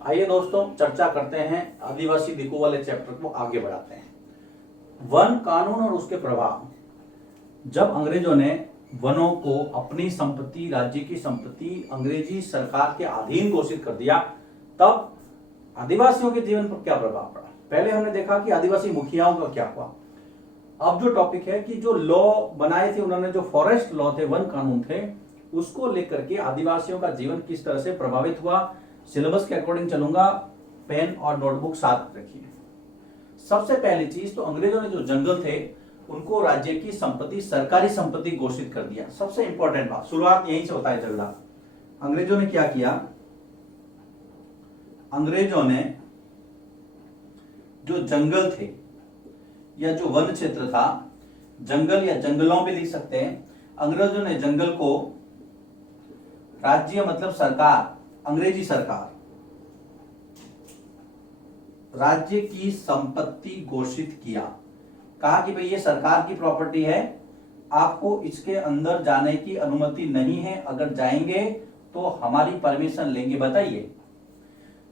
आइए दोस्तों चर्चा करते हैं, आदिवासी दिक्कू वाले चैप्टर को आगे बढ़ाते हैं। वन कानून और उसके प्रभाव। जब अंग्रेजों ने वनों को अपनी संपत्ति, राज्य की संपत्ति अंग्रेजी सरकार के अधीन घोषित कर दिया, तब आदिवासियों के जीवन पर क्या प्रभाव पड़ा। पहले हमने देखा कि आदिवासी मुखियाओं का क्या हुआ। अब जो टॉपिक है कि जो लॉ बनाए थे उन्होंने, जो फॉरेस्ट लॉ थे, वन कानून थे, उसको लेकर के आदिवासियों का जीवन किस तरह से प्रभावित हुआ। सिलेबस के अकॉर्डिंग चलूंगा, पेन और नोटबुक साथ रखिए। सबसे पहली चीज तो अंग्रेजों ने जो जंगल थे उनको राज्य की संपत्ति, सरकारी संपत्ति घोषित कर दिया। सबसे इंपॉर्टेंट बात, शुरुआत यहीं से होता है झगड़ा। अंग्रेजों ने क्या किया, अंग्रेजों ने जो जंगल थे या जो वन क्षेत्र था, जंगल या जंगलों में लिख सकते हैं, अंग्रेजों ने जंगल को राज्य मतलब सरकार, अंग्रेजी सरकार, राज्य की संपत्ति घोषित किया। कहा कि भाई ये सरकार की प्रॉपर्टी है, आपको इसके अंदर जाने की अनुमति नहीं है, अगर जाएंगे तो हमारी परमिशन लेंगे। बताइए,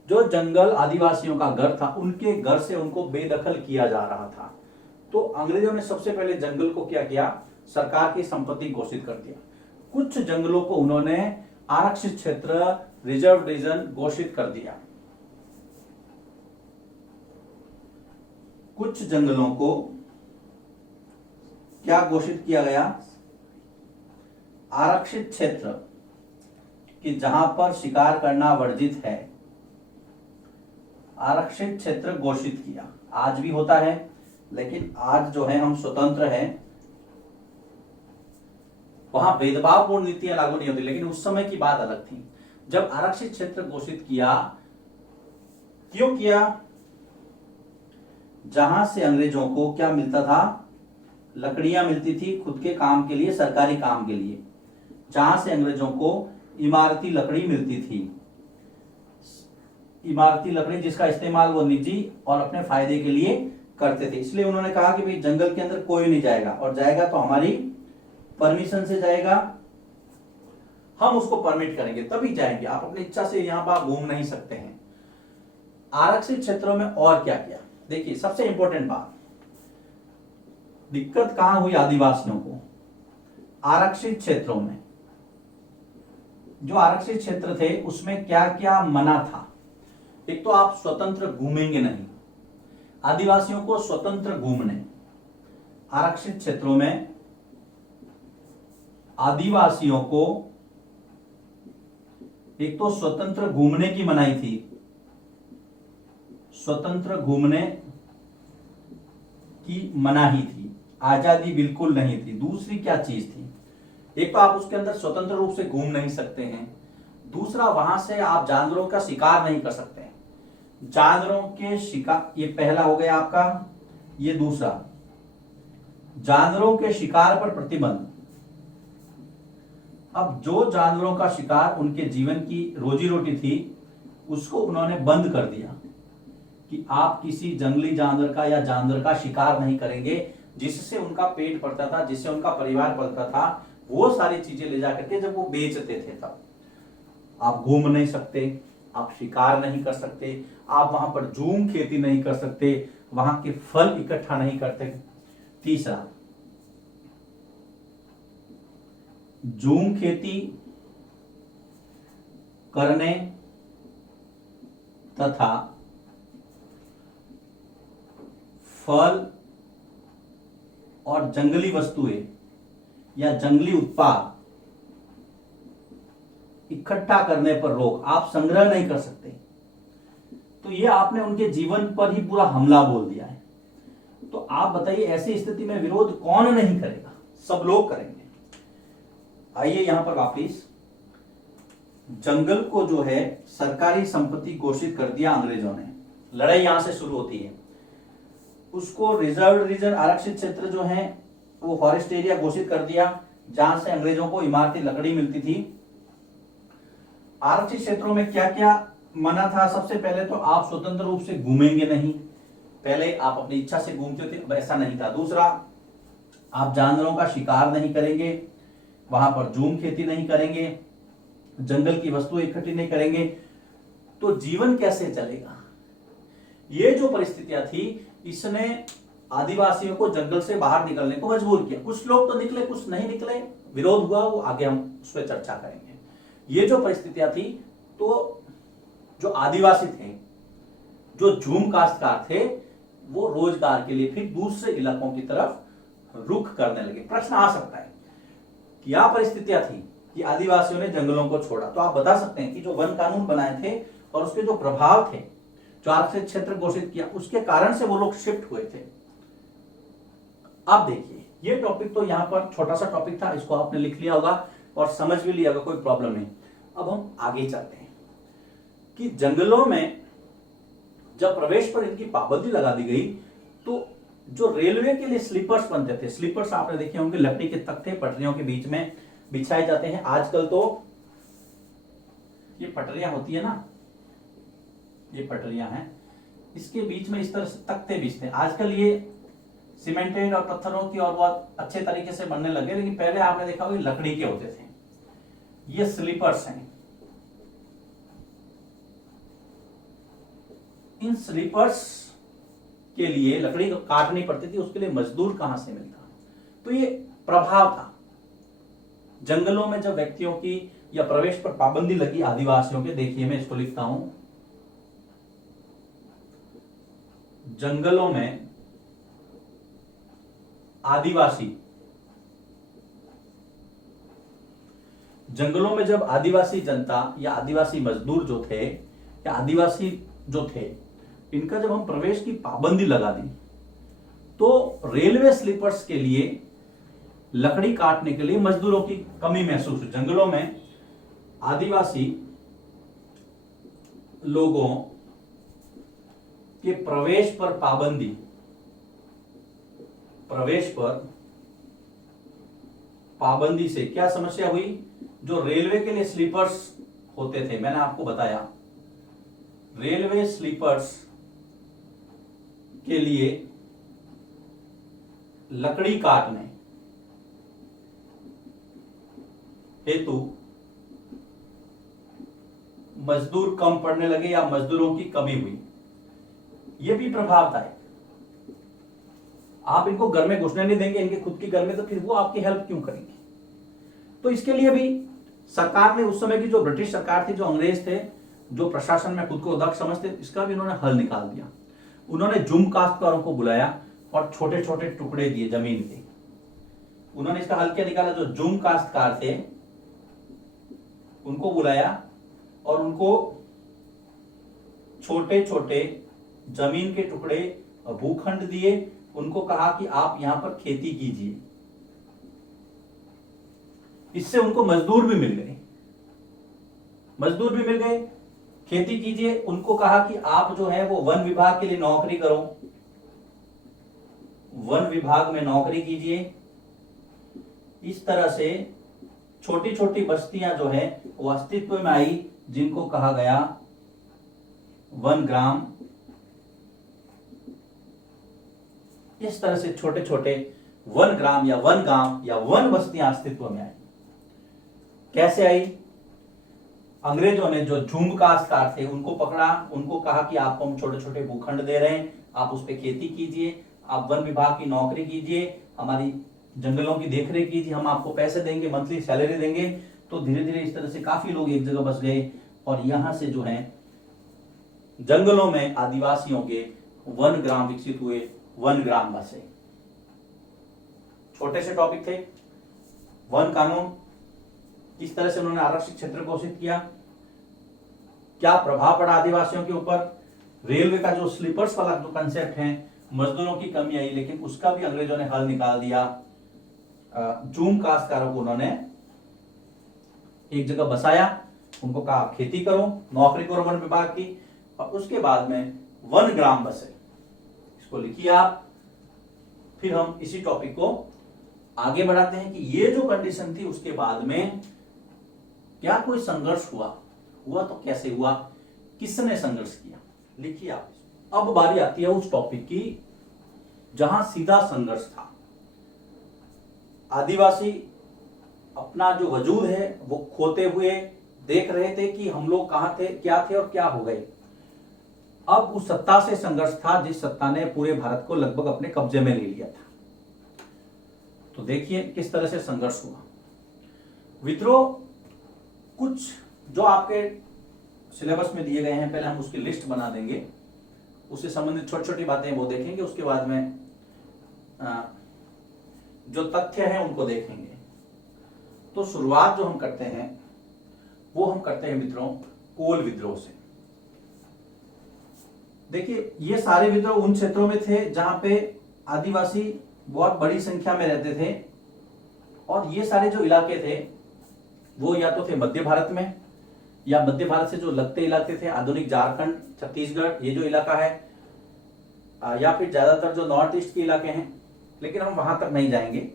जो जंगल आदिवासियों का घर था, उनके घर से उनको बेदखल किया जा रहा था, तो अंग्रेजों ने सबसे पहले जंगल को क्या किया, सरकार की संपत्ति घोषित कर दिया। कुछ जंगलों को उन्होंने आरक्षित क्षेत्र, रिजर्व रीजन घोषित कर दिया। कुछ जंगलों को क्या घोषित किया गया, आरक्षित क्षेत्र, कि जहां पर शिकार करना वर्जित है, आरक्षित क्षेत्र घोषित किया। आज भी होता है, लेकिन आज जो है हम स्वतंत्र हैं, वहां भेदभावपूर्ण नीतियां लागू नहीं होती, लेकिन उस समय की बात अलग थी। जब आरक्षित क्षेत्र घोषित किया, क्यों किया, जहां से अंग्रेजों को क्या मिलता था, लकड़ियां मिलती थी खुद के काम के लिए, सरकारी काम के लिए। जहां से अंग्रेजों को इमारती लकड़ी मिलती थी, इमारती लकड़ी जिसका इस्तेमाल वो निजी और अपने फायदे के लिए करते थे। इसलिए उन्होंने कहा कि भाई जंगल के अंदर कोई नहीं जाएगा, और जाएगा तो हमारी परमिशन से जाएगा, हम उसको परमिट करेंगे तभी जाएंगे, आप अपनी इच्छा से यहां पर घूम नहीं सकते हैं। आरक्षित क्षेत्रों में और क्या किया, देखिए सबसे इंपॉर्टेंट बात, दिक्कत कहां हुई आदिवासियों को, आरक्षित क्षेत्रों में। जो आरक्षित क्षेत्र थे उसमें क्या क्या मना था। एक तो आप स्वतंत्र घूमेंगे नहीं, आदिवासियों को स्वतंत्र घूमने, आरक्षित क्षेत्रों में आदिवासियों को एक तो स्वतंत्र घूमने की मनाही थी, स्वतंत्र घूमने की मनाही थी, आजादी बिल्कुल नहीं थी। दूसरी क्या चीज थी, एक तो आप उसके अंदर स्वतंत्र रूप से घूम नहीं सकते हैं, दूसरा वहां से आप जानवरों का शिकार नहीं कर सकते हैं। जानवरों के शिकार, ये पहला हो गया आपका, ये दूसरा, जानवरों के शिकार पर प्रतिबंध। अब जो जानवरों का शिकार उनके जीवन की रोजी रोटी थी, उसको उन्होंने बंद कर दिया कि आप किसी जंगली जानवर का या जानवर का शिकार नहीं करेंगे, जिससे उनका पेट भरता था, जिससे उनका परिवार पलता था। वो सारी चीजें ले जाकर के जब वो बेचते थे, तब आप घूम नहीं सकते, आप शिकार नहीं कर सकते, आप वहां पर झूम खेती नहीं कर सकते, वहां के फल इकट्ठा नहीं करते। तीसरा, झूम खेती करने तथा फल और जंगली वस्तुएं या जंगली उत्पाद इकट्ठा करने पर रोक, आप संग्रह नहीं कर सकते। तो ये आपने उनके जीवन पर ही पूरा हमला बोल दिया है। तो आप बताइए, ऐसी स्थिति में विरोध कौन नहीं करेगा, सब लोग करेंगे। आइए यहां पर वापिस, जंगल को जो है सरकारी संपत्ति घोषित कर दिया अंग्रेजों ने, लड़ाई यहां से शुरू होती है। उसको रिजर्व रीजन, आरक्षित क्षेत्र जो है वो फॉरेस्ट एरिया घोषित कर दिया, जहां से अंग्रेजों को इमारती लकड़ी मिलती थी। आरक्षित क्षेत्रों में क्या क्या मना था, सबसे पहले तो आप स्वतंत्र रूप से घूमेंगे नहीं, पहले आप अपनी इच्छा से घूमते थे, अब ऐसा नहीं था। दूसरा, आप जानवरों का शिकार नहीं करेंगे, वहां पर झूम खेती नहीं करेंगे, जंगल की वस्तुएं इकट्ठी नहीं करेंगे, तो जीवन कैसे चलेगा। ये जो परिस्थितियां थी, इसने आदिवासियों को जंगल से बाहर निकलने को मजबूर किया। कुछ लोग तो निकले, कुछ नहीं निकले, विरोध हुआ, वो आगे हम उस पर चर्चा करेंगे। ये जो परिस्थितियां थी, तो जो आदिवासी थे, जो झूम काश्तकार थे, वो रोजगार के लिए फिर दूसरे इलाकों की तरफ रुख करने लगे। प्रश्न आ सकता है, क्या परिस्थितियां थी कि आदिवासियों ने जंगलों को छोड़ा। तो आप बता सकते हैं कि जो वन कानून बनाए थे और उसके जो प्रभाव थे, जो आरक्षित क्षेत्र घोषित किया, उसके कारण से वो लोग शिफ्ट हुए थे। आप देखिए, ये टॉपिक तो यहां पर छोटा सा टॉपिक था, इसको आपने लिख लिया होगा और समझ भी लिया होगा, कोई प्रॉब्लम नहीं। अब हम आगे चलते हैं कि जंगलों में जब प्रवेश पर इनकी पाबंदी लगा दी गई, तो जो रेलवे के लिए स्लीपर्स बनते थे, स्लीपर्स आपने देखे होंगे, लकड़ी के तख्ते पटरियों के बीच में बिछाए जाते हैं। आजकल तो ये पटरियां होती है ना, ये पटरियां हैं, इसके बीच में इस तरह से तख्ते बिछते हैं। आजकल ये सीमेंटेड और पत्थरों की और बहुत अच्छे तरीके से बनने लगे, लेकिन पहले आपने देखा होगा लकड़ी के होते थे। ये स्लीपर्स हैं। इन स्लीपर्स के लिए लकड़ी काटनी पड़ती थी, उसके लिए मजदूर कहां से मिलता। तो ये प्रभाव था जंगलों में जब व्यक्तियों की या प्रवेश पर पाबंदी लगी आदिवासियों के। देखिए, मैं इसको लिखता हूं, जंगलों में आदिवासी, जंगलों में जब आदिवासी जनता या आदिवासी मजदूर जो थे या आदिवासी जो थे, इनका जब हम प्रवेश की पाबंदी लगा दी, तो रेलवे स्लीपर्स के लिए लकड़ी काटने के लिए मजदूरों की कमी महसूस हुई। जंगलों में आदिवासी लोगों के प्रवेश पर पाबंदी, प्रवेश पर पाबंदी से क्या समस्या हुई। जो रेलवे के लिए स्लीपर्स होते थे, मैंने आपको बताया, रेलवे स्लीपर्स के लिए लकड़ी काटने हेतु मजदूर कम पड़ने लगे या मजदूरों की कमी हुई। यह भी प्रभाव था। आप इनको घर में घुसने नहीं देंगे, इनके खुद के घर में, तो फिर वो आपकी हेल्प क्यों करेंगे। तो इसके लिए भी सरकार ने, उस समय की जो ब्रिटिश सरकार थी, जो अंग्रेज थे, जो प्रशासन में खुद को दक्ष समझते, इसका भी इन्होंने हल निकाल दिया। उन्होंने झूम काश्तकारों को बुलाया और छोटे छोटे टुकड़े दिए जमीन के। उन्होंने इसका हल क्या निकाला, जो झूम काश्तकार थे उनको बुलाया और उनको छोटे छोटे जमीन के टुकड़े, भूखंड दिए। उनको कहा कि आप यहां पर खेती कीजिए। इससे उनको मजदूर भी मिल गए, मजदूर भी मिल गए, खेती कीजिए। उनको कहा कि आप जो है वो वन विभाग के लिए नौकरी करो, वन विभाग में नौकरी कीजिए। इस तरह से छोटी छोटी बस्तियां जो है वो अस्तित्व में आई, जिनको कहा गया वन ग्राम। इस तरह से छोटे छोटे वन ग्राम या वन गांव या वन बस्तियां अस्तित्व में आई। कैसे आई। अंग्रेजों ने जो झूम काश्तकार थे उनको पकड़ा, उनको कहा कि आपको हम छोटे छोटे भूखंड दे रहे हैं, आप उस पर खेती कीजिए, आप वन विभाग की नौकरी कीजिए, हमारी जंगलों की देखरेख कीजिए, हम आपको पैसे देंगे, मंथली सैलरी देंगे। तो धीरे धीरे इस तरह से काफी लोग एक जगह बस गए और यहां से जो है जंगलों में आदिवासियों के वन ग्राम विकसित हुए, वन ग्राम बसे। छोटे से टॉपिक थे। वन कानून, किस तरह से उन्होंने आरक्षित क्षेत्र घोषित किया, क्या प्रभाव पड़ा आदिवासियों के ऊपर। रेलवे का जो स्लीपर्स वाला जो कंसेप्ट है, मजदूरों की कमी आई, लेकिन उसका भी अंग्रेजों ने हल निकाल दिया। झूम काश्तकारों को उन्होंने एक जगह बसाया, उनको कहा खेती करो, नौकरी करो वन विभाग की, और उसके बाद में वन ग्राम बसे। इसको लिखिए आप। फिर हम इसी टॉपिक को आगे बढ़ाते हैं कि ये जो कंडीशन थी, उसके बाद में क्या कोई संघर्ष हुआ तो कैसे हुआ, किसने संघर्ष किया। लिखिए आप। अब बारी आती है उस टॉपिक की जहां सीधा संघर्ष था। आदिवासी अपना जो वजूद है वो खोते हुए देख रहे थे कि हम लोग कहां थे, क्या थे और क्या हो गए। अब उस सत्ता से संघर्ष था जिस सत्ता ने पूरे भारत को लगभग अपने कब्जे में ले लिया था। तो देखिए किस तरह से संघर्ष हुआ। विद्रोह कुछ जो आपके सिलेबस में दिए गए हैं, पहले हम उसकी लिस्ट बना देंगे, उससे संबंधित छोटी छोटी बातें वो देखेंगे, उसके बाद में जो तथ्य हैं उनको देखेंगे। तो शुरुआत जो हम करते हैं वो हम करते हैं मित्रों कोल विद्रोह से। देखिए ये सारे विद्रोह उन क्षेत्रों में थे जहां पे आदिवासी बहुत बड़ी संख्या में रहते थे, और ये सारे जो इलाके थे वो या तो थे मध्य भारत में, या मध्य भारत से जो लगते इलाके थे, आधुनिक झारखंड, छत्तीसगढ़, ये जो इलाका है, या फिर ज्यादातर जो नॉर्थ ईस्ट के इलाके हैं, लेकिन हम वहां तक नहीं जाएंगे।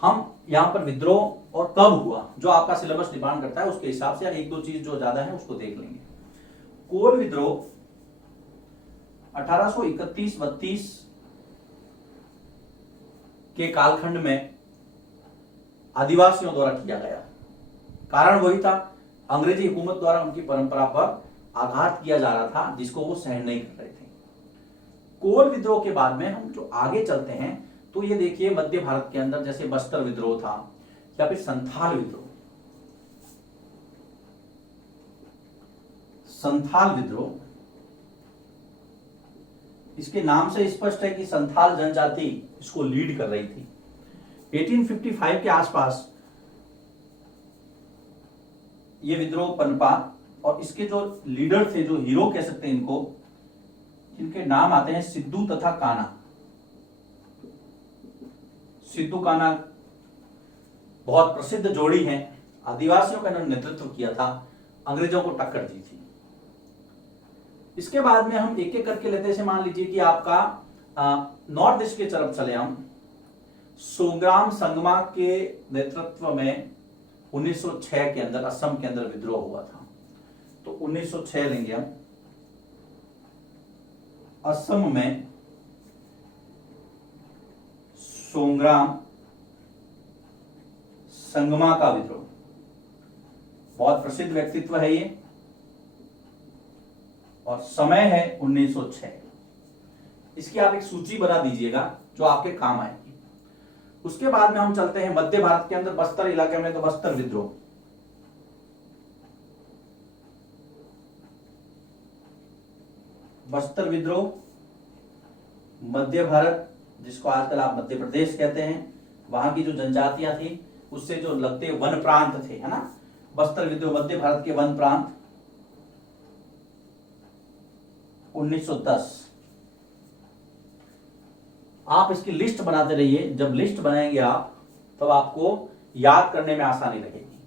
हम यहाँ पर विद्रोह और कब हुआ जो आपका सिलेबस डिमांड करता है उसके हिसाब से एक दो चीज जो ज्यादा है उसको देख लेंगे। कोल विद्रोह 1831-32 के कालखंड में आदिवासियों द्वारा किया गया। कारण वही था, अंग्रेजी हुकूमत द्वारा उनकी परंपरा पर आघात किया जा रहा था जिसको वो सहन नहीं कर रहे थे। कोल विद्रोह के बाद में हम जो आगे चलते हैं तो ये देखिए मध्य भारत के अंदर जैसे बस्तर विद्रोह था, या फिर संथाल विद्रोह। संथाल विद्रोह, इसके नाम से स्पष्ट है कि संथाल जनजाति इसको लीड कर रही थी। 1855 के आसपास ये विद्रोह पनपा, और इसके जो लीडर थे, जो हीरो कह सकते हैं इनको, इनके नाम आते हैं सिद्धू तथा कान्हा। सिद्धू कान्हा बहुत प्रसिद्ध जोड़ी हैं, आदिवासियों का इन्होंने नेतृत्व किया था, अंग्रेजों को टक्कर दी थी। इसके बाद में हम एक एक करके लेते हैं। मान लीजिए कि आपका नॉर्थ ईस्ट की तरफ चले हम, सोग्राम संगमा के नेतृत्व में 1906 के अंदर असम के अंदर विद्रोह हुआ था। तो 1906 लेंगे हम। असम में सोग्राम संगमा का विद्रोह, बहुत प्रसिद्ध व्यक्तित्व है ये, और समय है 1906। इसकी आप एक सूची बना दीजिएगा जो आपके काम आएगी। उसके बाद में हम चलते हैं मध्य भारत के अंदर बस्तर इलाके में, तो बस्तर विद्रोह। बस्तर विद्रोह मध्य भारत, जिसको आजकल आप मध्य प्रदेश कहते हैं, वहां की जो जनजातियां थी उससे जो लगते वन प्रांत थे, है ना। बस्तर विद्रोह मध्य भारत के वन प्रांत 1910। आप इसकी लिस्ट बनाते रहिए, जब लिस्ट बनाएंगे आप तब आपको याद करने में आसानी लगेगी।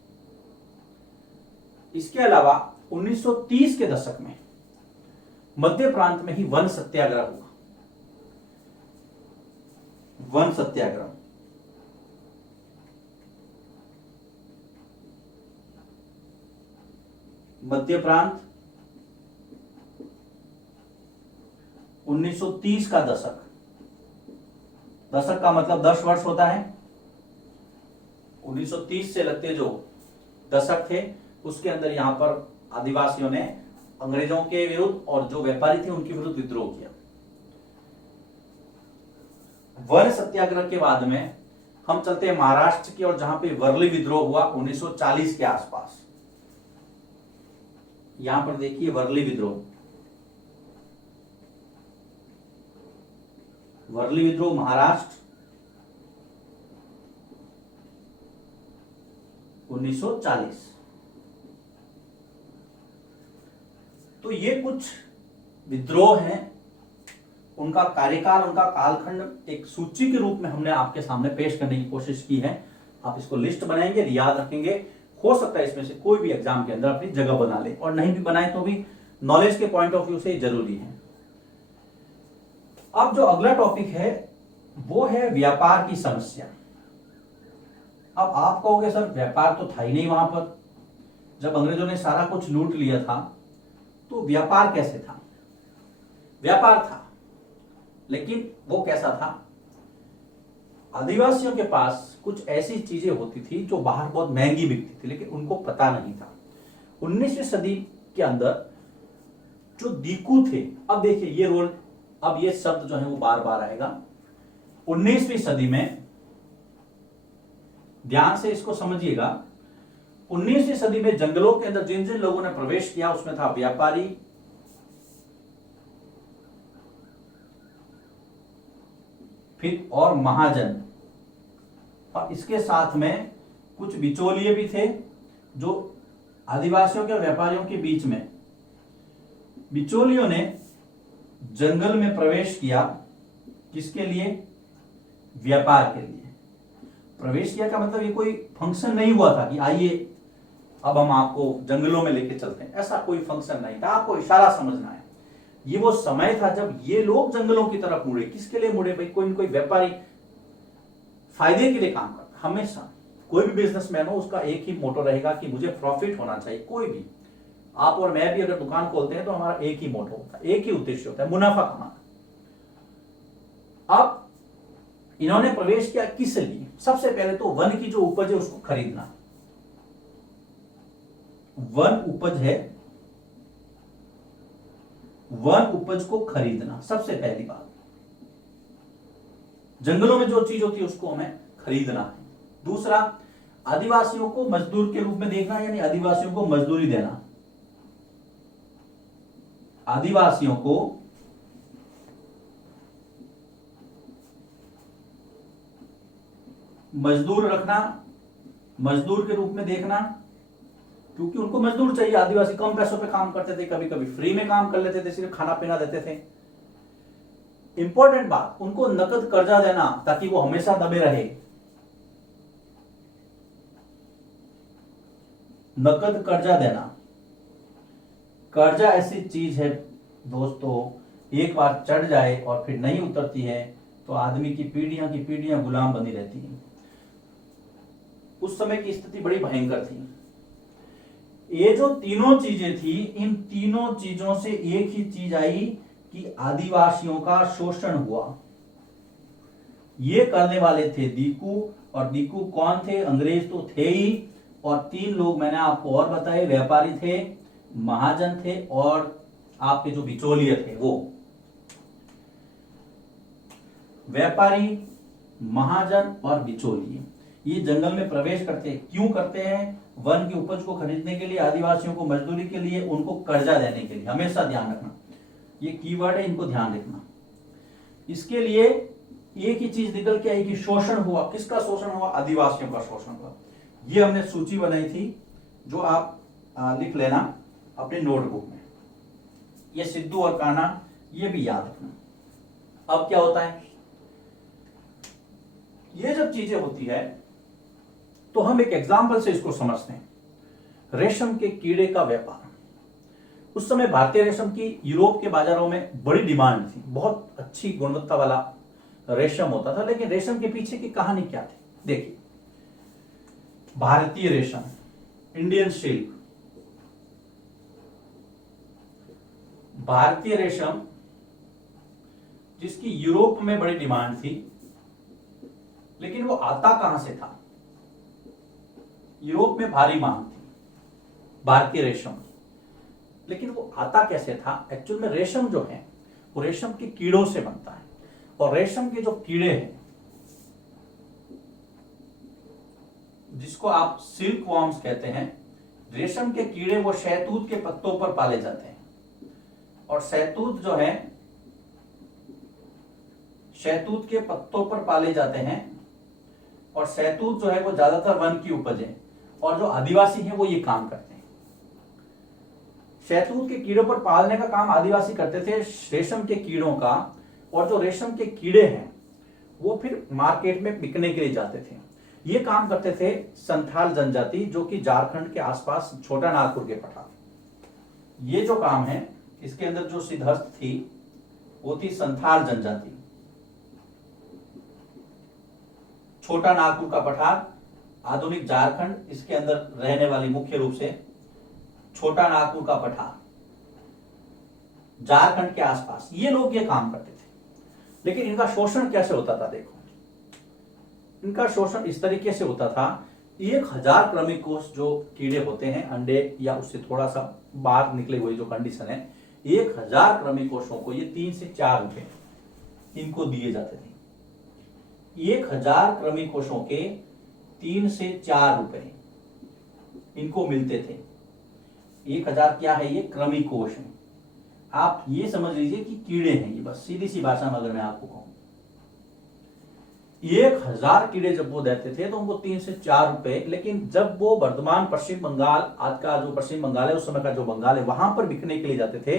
इसके अलावा 1930 के दशक में मध्य प्रांत में ही वन सत्याग्रह हुआ। वन सत्याग्रह मध्य प्रांत 1930 का दशक, दशक का मतलब 10 वर्ष होता है। 1930 से लगते जो दशक थे उसके अंदर यहां पर आदिवासियों ने अंग्रेजों के विरुद्ध और जो व्यापारी थे उनके विरुद्ध विद्रोह किया। वन सत्याग्रह के बाद में हम चलते हैं महाराष्ट्र की और जहां पे वर्ली विद्रोह हुआ 1940 के आसपास। यहां पर देखिए वर्ली विद्रोह, वर्ली विद्रोह महाराष्ट्र 1940। तो ये कुछ विद्रोह हैं, उनका कार्यकाल, उनका कालखंड एक सूची के रूप में हमने आपके सामने पेश करने की कोशिश की है। आप इसको लिस्ट बनाएंगे, याद रखेंगे, हो सकता है इसमें से कोई भी एग्जाम के अंदर अपनी जगह बना ले, और नहीं भी बनाए तो भी नॉलेज के पॉइंट ऑफ व्यू से जरूरी है। अब जो अगला टॉपिक है वो है व्यापार की समस्या। अब आप कहोगे सर व्यापार तो था ही नहीं वहां पर, जब अंग्रेजों ने सारा कुछ लूट लिया था तो व्यापार कैसे था? व्यापार था, लेकिन वो कैसा था? आदिवासियों के पास कुछ ऐसी चीजें होती थी जो बाहर बहुत महंगी बिकती थी, लेकिन उनको पता नहीं था। 19वीं सदी के अंदर जो दीकू थे, अब देखिए ये रोल, अब ये शब्द जो है वो बार बार आएगा। 19वीं सदी में, ध्यान से इसको समझिएगा, 19वीं सदी में जंगलों के अंदर जिन जिन लोगों ने प्रवेश किया उसमें था व्यापारी, फिर और महाजन, और इसके साथ में कुछ बिचौलिए भी थे जो आदिवासियों के व्यापारियों के बीच में। बिचौलियों ने जंगल में प्रवेश किया, किसके लिए? व्यापार के लिए। प्रवेश किया का मतलब ये कोई फंक्शन नहीं हुआ था कि आइए अब हम आपको जंगलों में लेके चलते हैं, ऐसा कोई फंक्शन नहीं था। आपको इशारा समझना है, ये वो समय था जब ये लोग जंगलों की तरफ मुड़े। किसके लिए मुड़े भाई? कोई न कोई व्यापारी फायदे के लिए काम करता। हमेशा कोई भी बिजनेसमैन हो, उसका एक ही मोटो रहेगा कि मुझे प्रॉफिट होना चाहिए। कोई भी, आप और मैं भी अगर दुकान खोलते हैं तो हमारा एक ही मोटो होता है, एक ही उद्देश्य होता है, मुनाफा कमाना। अब इन्होंने प्रवेश किया किस लिए? सबसे पहले तो वन की जो उपज है उसको खरीदना। वन उपज है, वन उपज को खरीदना सबसे पहली बात। जंगलों में जो चीज होती है उसको हमें खरीदना है। दूसरा, आदिवासियों को मजदूर के रूप में देखना, यानी आदिवासियों को मजदूरी देना। आदिवासियों को मजदूर रखना, मजदूर के रूप में देखना, क्योंकि उनको मजदूर चाहिए। आदिवासी कम पैसों पे काम करते थे, कभी कभी फ्री में काम कर लेते थे, सिर्फ खाना पीना देते थे। इंपॉर्टेंट बात, उनको नकद कर्जा देना ताकि वो हमेशा दबे रहे। नकद कर्जा देना। कर्जा ऐसी चीज है दोस्तों, एक बार चढ़ जाए और फिर नहीं उतरती है तो आदमी की पीढ़ियां गुलाम बनी रहती हैं। उस समय की स्थिति बड़ी भयंकर थी। ये जो तीनों चीजें थी, इन तीनों चीजों से एक ही चीज आई कि आदिवासियों का शोषण हुआ। ये करने वाले थे दीकू, और दीकू कौन थे? अंग्रेज तो थे ही, और तीन लोग मैंने आपको और बताए, व्यापारी थे, महाजन थे, और आपके जो बिचौलिए थे वो। व्यापारी, महाजन और बिचौलिए ये जंगल में प्रवेश करते हैं। क्यों करते हैं? वन की उपज को खरीदने के लिए, आदिवासियों को मजदूरी के लिए, उनको कर्जा देने के लिए। हमेशा ध्यान रखना, ये कीवर्ड है, इनको ध्यान रखना। इसके लिए एक ही चीज निकल के आई कि शोषण हुआ। किसका शोषण हुआ? आदिवासियों का शोषण हुआ। ये हमने सूची बनाई थी, जो आप लिख लेना अपने नोटबुक में। ये सिद्धू और कान्हा, ये भी याद रखना। अब क्या होता है, ये जब चीजें होती है तो हम एक एग्जाम्पल से इसको समझते हैं। रेशम के कीड़े का व्यापार। उस समय भारतीय रेशम की यूरोप के बाजारों में बड़ी डिमांड थी। बहुत अच्छी गुणवत्ता वाला रेशम होता था। लेकिन रेशम के पीछे की कहानी क्या थी? देखिए, भारतीय रेशम, इंडियन सिल्क, भारतीय रेशम जिसकी यूरोप में बड़ी डिमांड थी, लेकिन वो आता कहां से था? यूरोप में भारी मांग थी भारतीय रेशम की, लेकिन वो आता कैसे था? एक्चुअल में रेशम जो है वो रेशम के कीड़ों से बनता है, और रेशम के जो कीड़े हैं, जिसको आप सिल्क वॉर्म्स कहते हैं, रेशम के कीड़े वो शहतूत के पत्तों पर पाले जाते हैं। और शहतूत जो है, शहतूत के पत्तों पर पाले जाते हैं, और शहतूत जो है वो ज्यादातर वन की उपज है, और जो आदिवासी हैं वो ये काम करते हैं। शहतूत के कीड़ों पर पालने का काम आदिवासी करते थे, रेशम के कीड़ों का। और जो रेशम के कीड़े हैं वो फिर मार्केट में बिकने के लिए जाते थे। ये काम करते थे संथाल जनजाति, जो कि झारखंड के आसपास छोटा नागपुर के पठार। ये जो काम है, इसके अंदर जो सिद्धहस्त थी वो थी संथाल जनजाति, छोटा नागपुर का पठार, आधुनिक झारखंड, इसके अंदर रहने वाली मुख्य रूप से छोटा नागपुर का पठार, झारखंड के आसपास, ये लोग ये काम करते थे। लेकिन इनका शोषण कैसे होता था? देखो, इनका शोषण इस तरीके से होता था 1000 कृमि कोष जो कीड़े होते हैं, अंडे या उससे थोड़ा सा बाहर निकले हुए जो कंडीशन है, 1000 कृमि कोषों को ये 3 से 4 रुपए इनको दिए जाते थे। 1000 कृमि कोषों के 3 से 4 रुपए इनको मिलते थे। 1000 क्या है? ये कृमि कोष है। आप ये समझ लीजिए कि कीड़े हैं ये, बस सीधी सी भाषा में अगर मैं आपको कहूं, 1000 कीड़े जब वो देते थे तो उनको 3 से 4 रुपए, लेकिन जब वो वर्तमान पश्चिम बंगाल, आज का जो पश्चिम बंगाल है, उस समय का जो बंगाल है, वहां पर बिकने के लिए जाते थे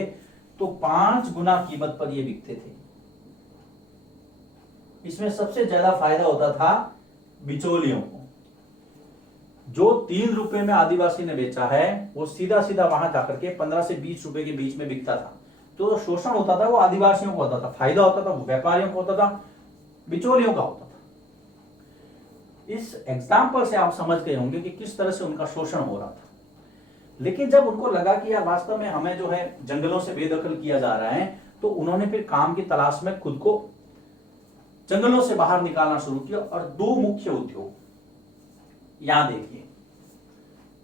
तो 5 गुना कीमत पर ये बिकते थे। इसमें सबसे ज्यादा फायदा होता था बिचौलियों को। जो 3 रुपए में आदिवासी ने बेचा है वो सीधा सीधा वहां जाकर के 15 से 20 रुपए के बीच में बिकता था। तो शोषण होता था वो आदिवासियों को होता था, फायदा होता था वो व्यापारियों को होता था, बिचौलियों का होता था। इस एग्जाम्पल से आप समझ गए होंगे कि किस तरह से उनका शोषण हो रहा था। लेकिन जब उनको लगा कि यार वास्तव में हमें जो है जंगलों से बेदखल किया जा रहा है, तो उन्होंने फिर काम की तलाश में खुद को जंगलों से बाहर निकालना शुरू किया। और 2 मुख्य उद्योग यहां देखिए,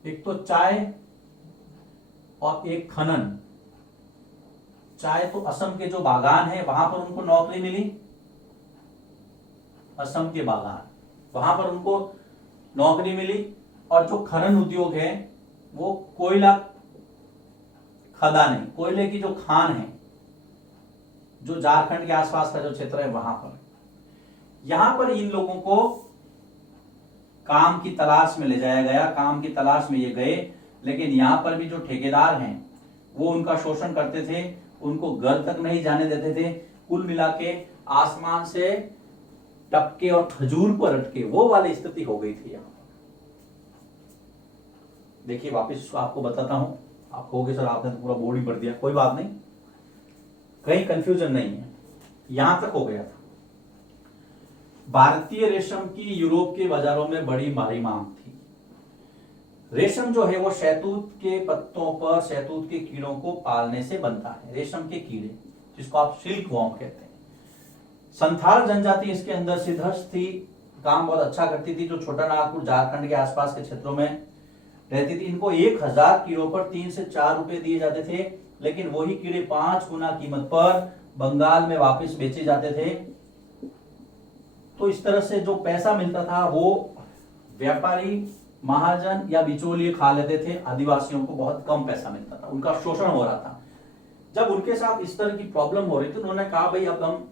एक तो चाय और एक खनन। चाय तो असम के जो बागान है वहां पर उनको नौकरी मिली, असम के बागान, वहां पर उनको नौकरी मिली। और जो खनन उद्योग है वो कोयला खदानें, कोयले की जो खान है, जो झारखंड के आसपास का जो क्षेत्र है वहां पर, यहां पर इन लोगों को काम की तलाश में ले जाया गया। काम की तलाश में ये गए, लेकिन यहां पर भी जो ठेकेदार हैं वो उनका शोषण करते थे, उनको घर तक नहीं जाने देते थे। कुल मिला के आसमान से टपके और खजूर पर अटके वो वाली स्थिति हो गई थी। यहां देखिए, वापस आपको बताता हूं। आप कहोगे सर आपने तो पूरा बोर्ड ही पढ़ दिया। कोई बात नहीं, कहीं कंफ्यूजन नहीं है, यहां तक हो गया था। भारतीय रेशम की यूरोप के बाजारों में बड़ी भारी मांग थी। रेशम जो है वो शहतूत के पत्तों पर शहतूत के कीड़ों को पालने से बनता है। रेशम के कीड़े, जिसको आप सिल्क वॉर्म कहते हैं। संथाल जनजाति इसके अंदर सिद्धहस्त थी, काम बहुत अच्छा करती थी, जो छोटा नागपुर झारखंड के आसपास के क्षेत्रों में रहती थी। इनको 1000 कीड़ों पर 3 से 4 रुपए दिए जाते थे, लेकिन वही कीड़े 5 गुना कीमत पर बंगाल में वापस बेचे जाते थे। तो इस तरह से जो पैसा मिलता था वो व्यापारी, महाजन या बिचौलिए खा लेते थे। आदिवासियों को बहुत कम पैसा मिलता था, उनका शोषण हो रहा था। जब उनके साथ इस तरह की प्रॉब्लम हो रही थी, उन्होंने कहा भाई अब हम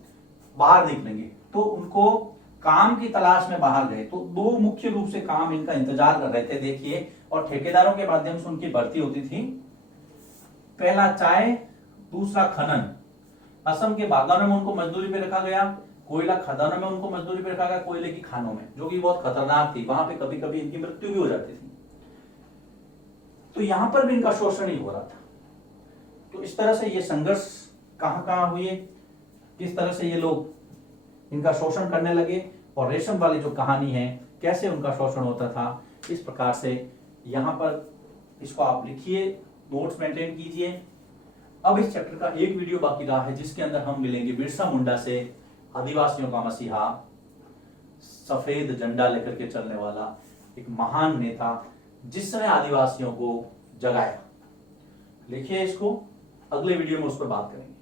बाहर निकलेंगे। तो उनको काम की तलाश में बाहर गए। तो 2 मुख्य रूप से काम इनका इंतजार कर रहे थे, देखिए, और ठेकेदारों के माध्यम से उनकी भर्ती होती थी। पहला चाय, दूसरा खनन। असम के बागानों में उनको मजदूरी पे रखा गया, कोयला खदानों में उनको मजदूरी पे रखा गया, कोयले की खानों में, जो कि बहुत खतरनाक थी। वहां पे कभी कभी इनकी मृत्यु भी हो जाती थी। तो यहां पर भी इनका शोषण ही हो रहा था। तो इस तरह से ये संघर्ष कहां हुए, किस तरह से ये लोग इनका शोषण करने लगे, और रेशम वाली जो कहानी है कैसे उनका शोषण होता था, इस प्रकार से यहां पर इसको आप लिखिए, नोट्स मेंटेन कीजिए। अब इस चैप्टर का एक वीडियो बाकी रहा है, जिसके अंदर हम मिलेंगे बिरसा मुंडा से, आदिवासियों का मसीहा, सफेद झंडा लेकर के चलने वाला एक महान नेता, जिसने आदिवासियों को जगाया। लिखिए इसको, अगले वीडियो में उस पर बात करेंगे।